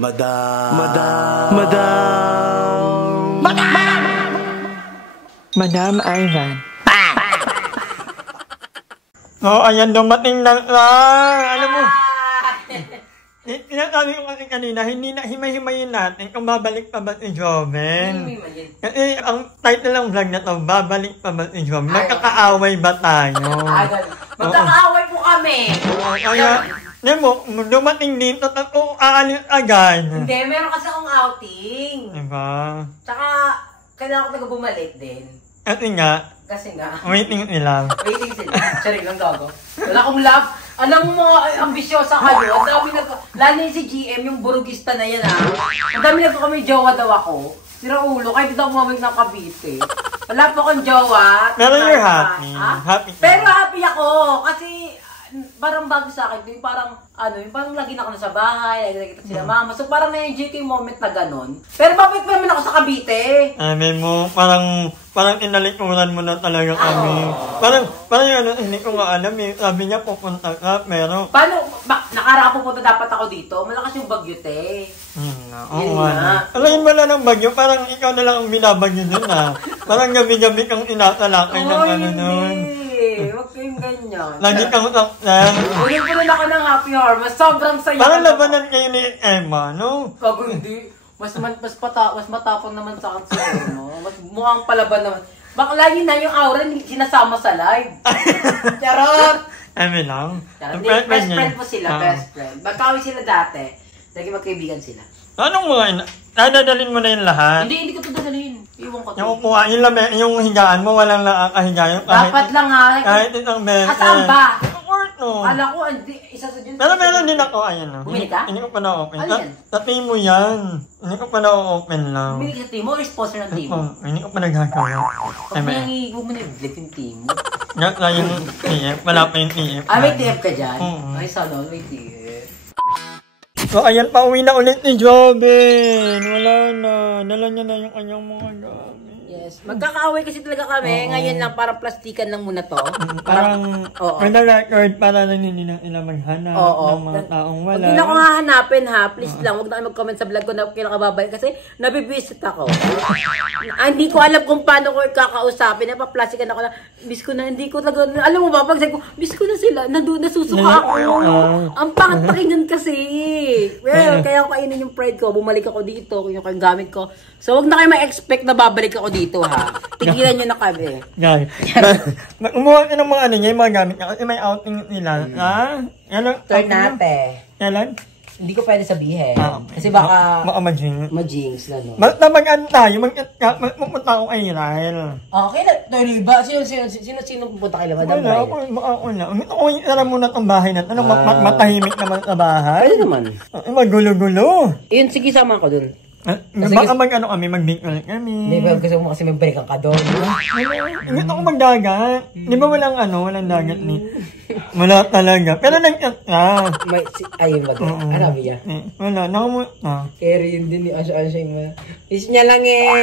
Madam. Madam Ivan. Oh, ayan, dumating na. Alam mo, sinasabi ko kasi kanina, hindi na himay-himayin natin kung babalik pa ba si Joven. Kasi ang title ng vlog na to, babalik pa ba si Joven? Magkakaaway ba tayo? Magkakaaway po kami. Kaya, yan mo, dumating dito, tapos aalis agad. Hindi, meron kasi akong outing. Diba? Tsaka, kailangan ko bumalik din. Kasi nga, waiting sila. Waiting sila. Charing lang gago. Wala akong love. Alam mo, ambisyosa kayo. Ang dami lalo yung si GM, yung burugista na yan Ang dami kami jowa daw ako. Sira ulo, kahit dito ako mamig ng Cavite. Wala po akong jowa. Pero you're happy. Happy ka. Pero happy ako. Kasi, parang bago sa akin, yung parang lagi na ako nasa bahay, lagi nakikita sila mama. So parang na-enjoy ko yung moment na ganon. Pero babalik pa naman ako sa Cavite. Amin mo, parang inalikuran mo na talaga kami. Parang hindi ko nga alam eh. Sabi niya pupunta ka, pero... Paano? Nakarapo po dapat ako dito. Malakas yung bagyo, te. Oo nga. Alayin mo na ng bagyo, parang ikaw na lang ang binabagyo dun Parang gabi-gabi kang inatalakay ng ano nun. Huwag kayong ganyan. Lagi kang sakyan. Ulit ako ng happy hormones. Sobrang saya. Parang labanan kayo ni Emma, no? Kago hindi. Mas matapang naman sa akin si Emma. Mas mukhang palaban naman. Baka lagi na yung aura sinasama sa live. Charot! Eme lang. Best friend po sila, best friend. Magkawin sila dati. Lagi magkaibigan sila. Anong mga dadalhin mo na yung lahat? Hindi ko ito dadalhin. Iwan ko ito. Yung higaan mo, walang nakakahiga. Dapat lang Kahit itong beses. Asaan ba? No. Kala ko, isa sa dyan. Pero meron din ako, ayan Bumili ka? Hindi ko pa na-open. Ano yan? Sa Timo yan. Hindi ko pa na-open lang. Bumili ka sa Timo or sponsor ng Timo? Hindi ko pa nagagawa. Huwag mo nang huwag mo na i-vlog yung Timo. Wala yung TF. Wala pa yung TF. May TF ka dyan? Oo. Ay, sana may TF. So, ayan, pauwi na ulit ni Joven. Wala na. Dala niya na yung kanyang mga gamit. Yes. Magkakaaway kasi talaga kami. Ngayon lang, parang plastikan lang muna to. Parang, for the record, para lang hindi na maghanap ng mga taong wala. Huwag din ako hahanapin ha. Please lang, huwag na kayo mag-comment sa vlog ko na kailangan babalik kasi nabibisit ako. Hindi ko alam kung paano ko kakausapin. Napaplastikan ako na, bis ko na, hindi ko talaga, alam mo ba, pag sabi ko, bis ko na sila, nasusuka ako. Ang pangat pakinggan kasi. Well, kaya ako kainin yung pride ko, bumalik ako dito, yung gamit ko. So, huwag na kayo ma-expect na babalik ako dito ha. Tigilan nyo na kami. Guys, umuha ka ng mga ano niya, yung mga gamit niya. Kasi may outing nila. Third nate. Kailan? Hindi ko pwede sabihin. Kasi baka ma-jinx na no. Mag-an tayo. Magpupunta ako kay Rahel. Okay na. Tuloy ba? Sino pupunta kay Madam Rahel? Ako na. Alam mo na itong bahay na ito. Matahimik naman sa bahay. Pwede naman. Magulo-gulo. Yun, sige, sama ko dun. Baka kami, mag-bake ulit kami. Hindi ba kasi mo kasi may break ka doon. Hindi ako magdagat. Di ba walang dagat ni? Wala talaga. Pero nag-chat ka. Ayun ba? Arabi niya? Wala. Carry yun din ni Asha yung is niya lang eh.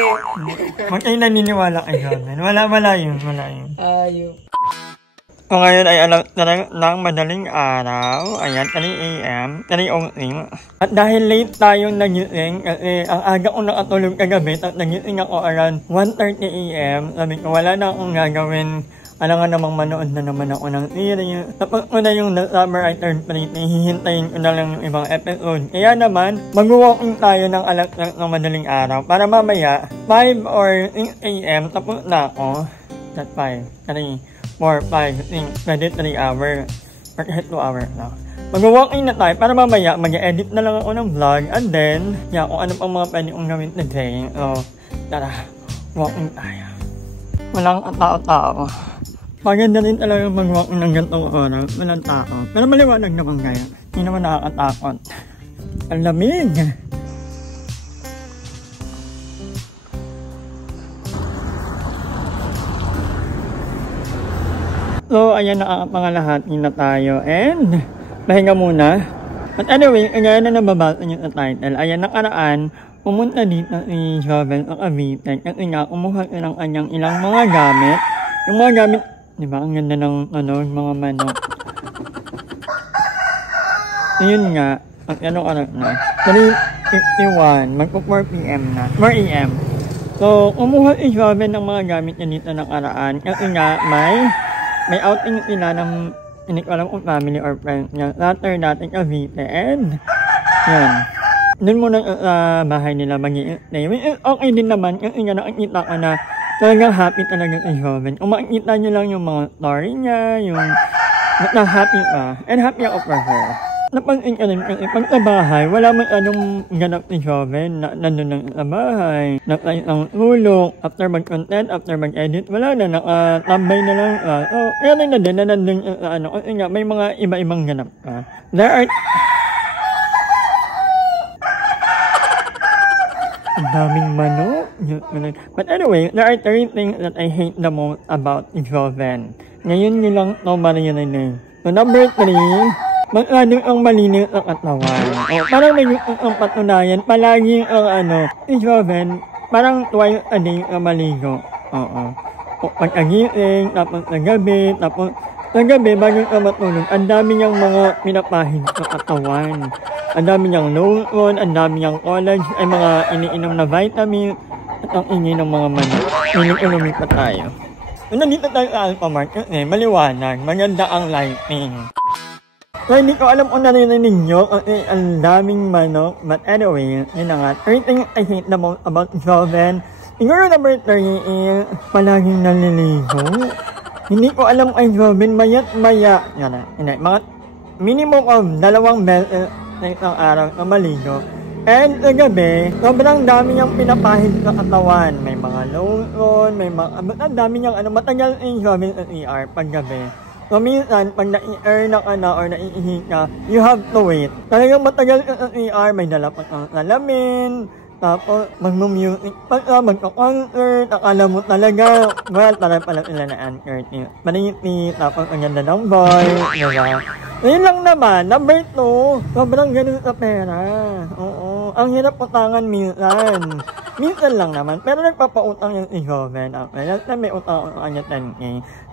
Huwag kayo naniniwala kay Gaben. Wala yun. Ayun. So ngayon ay alam ng madaling araw, ayan, 3 AM, 3:00. At dahil late tayong nagising, kasi ang aga ko nakatulog kagabi, at nagising ako around 1:30 AM, sabi ko wala na akong gagawin, alangan namang manood na naman ako ng series. Tapos ko na yung The Summer I Turned Pretty, hihintayin ko na lang yung ibang episode. Kaya naman, mag-walking tayo ng alas ng madaling araw, para mamaya, 5 or 6 AM, tapos na ako. That's 5, 3, 4, 5, 6, 3 hours. Or 2 hours na. Mag-walking na tayo para mamaya mag-edit na lang ako ng vlog. And then, kung ano pang mga pwede kong gawin today. So, tara, walking tayo. Walang tao-tao. Maganda rin talaga mag-walking ng gantong oras. Walang tao. Pero maliwanag naman kaya. Hindi naman nakakatakot. Ang lamig! So, ayan na pangalahati na tayo. And, pahinga muna. But anyway, ayan na nababasa nyo sa title. Ayan, nakaraan, pumunta dito si Joven sa Cavite. Kasi nga, kumuha ng kanyang ilang mga gamit. Yung mga gamit, di ba, ang ganda ng mga manok. Yun nga, at anong oras na. 5:51. Magpo 4 PM na. 4 AM. So, kumuha si Joven ng mga gamit niya dito nakaraan. Kasi nga, may outing sila ng hindi ko alam kung family or friends niya. Later natin Cavite and yan. Doon muna sa bahay nila mag-i-stay. Okay din naman kasi nga nakikita ko na talagang happy talaga si Joven. Kung makikita nyo lang yung mga story niya, yung na-happy ka. And happy ako for her. Napansin ka rin kasi pag sa bahay, wala man anong ganap si Joven na nandun lang sa bahay. Nakait ang tulog, after mag-content, after mag-edit, wala na, nakatambay na lang ka. So, kaya na din na nandun sa kasi nga, may mga iba-ibang ganap ka. There are... Ang daming manok. But anyway, there are 3 things that I hate the most about Joven. Ngayon nyo lang ito maririnig. So, number 3, masyadong ang malinis ang katawan. Parang may ang patunayan. Palagi ang si Joven, parang twice a day ang maligo. Pag-agising, tapos sa gabi, bago ka matulog, ang dami niyang mga pinapahid sa katawan. Ang dami niyang lotion, ang dami niyang collagen, ay mga iniinom na vitamin, at ang ingay ng mga manok. Inumin pa tayo. Nandito tayo sa Alphamart kasi maliwanag, maganda ang lighting. So, hindi ko alam kung narinig nyo kasi ang daming manok. But anyway, yun na nga. Everything I hate the most about Joven. Siguro number 3 is palaging naliligo. Hindi ko alam kay Joven, maya't maya. Yan na. Mga minimum of 2 beses sa isang araw na maligo. And sa gabi, sobrang dami niyang pinapahid sa katawan. May mga lotion, may mga... Ang dami niyang matagal si Joven sa ER pag gabi. So, minsan, pag na-ER na ka na or naiihi ka, you have to wait. Talagang matagal ka sa ER, may dala pa kang salamin, tapos mag-music pa ka, magka-concert, akala mo talaga, well, tara pala sila na anchor team. Maniti, tapos ang ganda ng boy, diba? So, yun lang naman. Number 2, sobrang ganun sa pera. Oo, ang hirap utangan minsan. Minsan lang naman, pero nagpapautang yung si Joven. Okay, na may utang ko kanya 10K.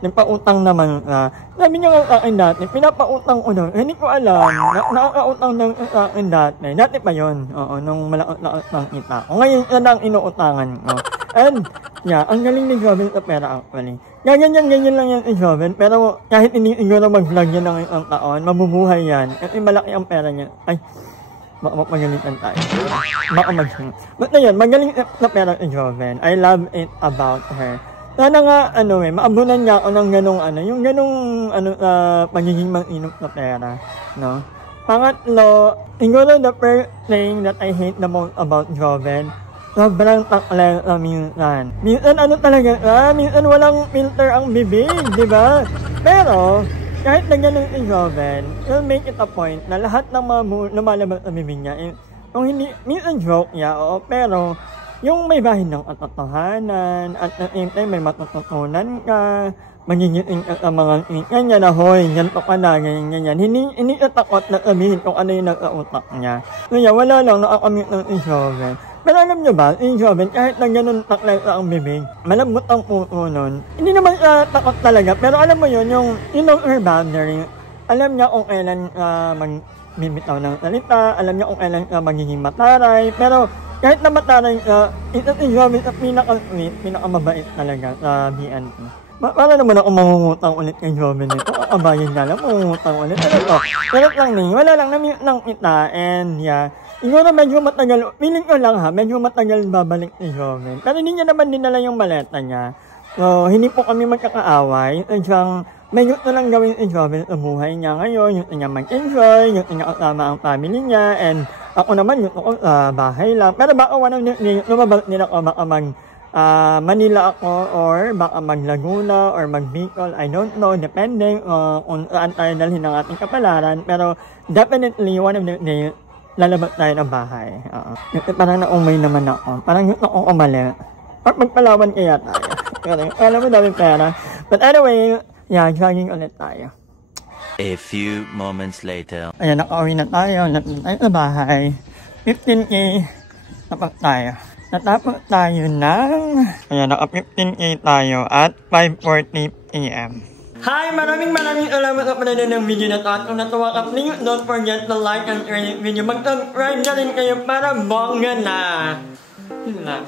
Nagpautang naman ka. Sabi niya sa akin dati, pinapautang ko doon. Hindi ko alam, nakakautang lang sa akin dati. Dati pa yun, nung malakas ng kita ko. Ngayon, yan ang inuutangan ko. And, yeah, ang galing ni Joven sa pera actually. Ganyan lang yan si Joven, pero kahit hindi siguro mag-vlog yan ng isang taon, mabubuhay yan. Kasi malaki ang pera niya. Ay, baka magalitan tayo. Baka But na yun, magaling na pera si Joven. I love it about her. Sana nga, maabunan niya ako ng yung pagiging mag-inok na pera, no? Pangatlo, siguro the first thing that I hate the most about Joven, sobrang taklang minsan. Minsan talaga, minsan walang filter ang bibig, di ba? Pero, kahit na ganun si Joven, will make it a point na lahat ng mga lumalabas sa bibig niya, kung hindi, minsan joke niya, pero yung may bahin ng katotohanan, at at may matututunan ka, magigiting ka sa mga ganyan na, hoy, ganito ka na, ganyan. Hindi ka takot na sabihin kung ano yung nasa-utak niya. Kaya wala lang nakakamit ng si Joven. Pero alam nyo ba, si Joven, kahit na ganun taklay sa ang bibig, malambot ang puso nun. Hindi naman siya takot talaga, pero alam mo yun, yung know her boundary. Alam niya kung kailan magbibitaw ng salita, alam niya kung kailan magiging mataray, pero kahit na mataray siya, isa si Joven sa pinaka-sweet, pinaka-mabait talaga sa BNP. Para naman ako mangungutang ulit kay Joven nito. Kakabayan na lang, mangungutang ulit. Pero lang wala lang nang kita, and yeah. Siguro medyo matagal, feeling ko lang medyo matagal babalik si Joven. Pero hindi niya naman dinala yung maleta niya. So, hindi po kami magkakaaway. Sadyang, may gusto lang gawin si Joven sa buhay niya ngayon. Gusto niya mag-enjoy, gusto niya kasama ang family niya, and ako naman gusto ko sa bahay lang. Pero baka lumabas nila ako, baka Manila ako, or baka mag-Laguna, or mag-Bicol, I don't know, depending kung saan tayo dalhin ng ating kapalaran. Pero, definitely, one of the days, lalabas tayo ng bahay. Parang naumay naman ako. Parang gusto ko umali. Or magpalawan kaya tayo. Alam mo, dami pera. But anyway, yeah, jogging ulit tayo. A few moments later. Ayan, nakauwi na tayo. Sa bahay. 15K. Tapos tayo. Natapos tayo ng... Ayan, naka 15K tayo at 5:40 AM. Hi! Maraming salamat sa panonood ng video na to. At kung natuwa ka, please don't forget to like and share this video. Mag-subscribe na rin kayo para bongga na. Yun lang.